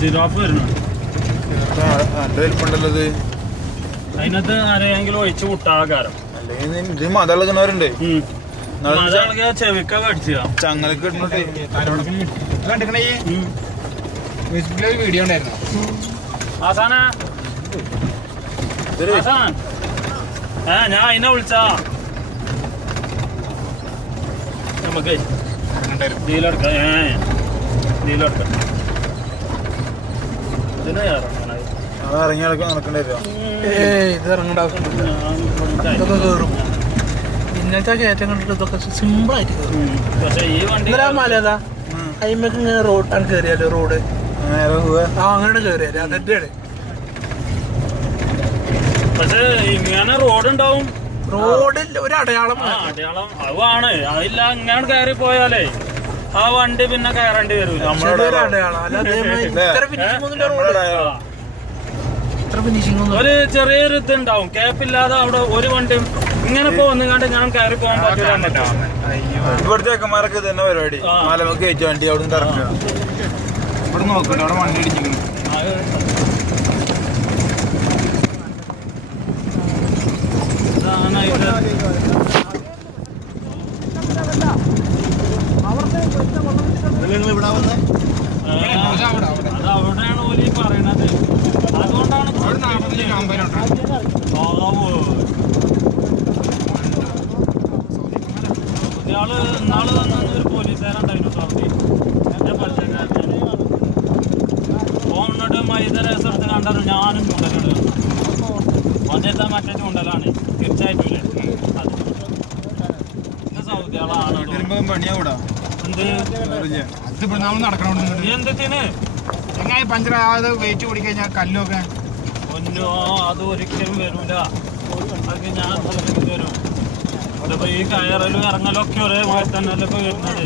Giraffe വരുന്നുണ്ട്. വലിപ്പുണ്ടല്ലത്. അതിനകത്ത് ആരെങ്കിലും ഒഴിച്ചു വിട്ടാകാരം. അല്ലെങ്കിൽ ഇത് മതളകുന്നവരുണ്ട്. ചെവിക്ക കടിച്ചാ ചങ്ങലക്ക് ഇടുന്നുണ്ട്. വീഡിയോ ഉണ്ടായിരുന്നു. ഞാൻ അതിനെ വിളിച്ചാ നമുക്ക് ഡീലെടുക്കാം. ഡീലെടുക്കാം. ഇതിനെ ഇറങ്ങി നടക്കേണ്ടി വരും. ഇത് ഇറങ്ങേണ്ട ആവശ്യമില്ല. ഇതൊക്കെ കയറും. ഇന്നത്തെ കയറ്റം കണ്ടിട്ട് ഇതൊക്കെ സിമ്പിൾ ആയിട്ട് കയറും. പക്ഷെ ഈ വണ്ടി മല ഏതാ അയിമക്ക് ഇങ്ങനെ റോഡാണ് കയറിയാലോ. റോഡ് അങ്ങനെയാണ് കയറിയാലോ. അതെന്റെയാണ്. പക്ഷെ ഇങ്ങനെ റോഡ് ഉണ്ടാവും. റോഡിൽ ഒരു അടയാളം അടയാളം അതാണ്. അതില്ല ഇങ്ങനെ കയറി പോയാലേ ആ വണ്ടി പിന്നെ കയറേണ്ടി വരും. അടയാളം ഒരു ചെറിയൊരു ഇതുണ്ടാവും. ക്യാപ്പില്ലാതെ അവിടെ ഒരു വണ്ടിയും ഇങ്ങനെ പോകുന്നുകൊണ്ട് ഞാൻ കയറി പോകാൻ പറ്റില്ല. ഇവിടുത്തെ ചെക്കന്മാരൊക്കെ തന്നെ പരിപാടി. മലമൊക്കെ കയറ്റി വണ്ടി അവിടെ നിന്ന് ഇറക്കുക. ഇവിടെ നോക്കട്ടെ, അവിടെ വണ്ടി ഇടിച്ചിരിക്കുന്നു. അവിടെയാണ് ഓലി പറയണത്. അതുകൊണ്ടാണ് ഇയാള് ഇന്നാള് ഒരു പോലീസുകാരുണ്ടായിരുന്നു സൗദി. എന്റെ പരിചയക്കാരനാണ്. ഫോണിട്ട് മൈദ രസെടുത്ത് കണ്ടത് ഞാനും ചൂണ്ടലിടുക. വന്നിട്ടാ മറ്റേ ചൂണ്ടലാണ്. തീർച്ചയായിട്ടില്ലേ അത് ഇത് സൗദിയാളാണ്. പണിയാവൂടാ. എന്തിന് എങ്ങനെ പഞ്ചറാകാതെ വെയിറ്റ് കൂടിക്കഴിഞ്ഞാൽ കല്ലൊക്കെ ഒന്നോ അത് ഒരിക്കലും വരൂല. അതൊക്കെ ഞാൻ വരും. അതിപ്പോ ഈ കയറലും ഇറങ്ങലും ഒക്കെ ഒരേപോലെ തന്നെ അല്ല ഇപ്പൊ വരുന്നത്.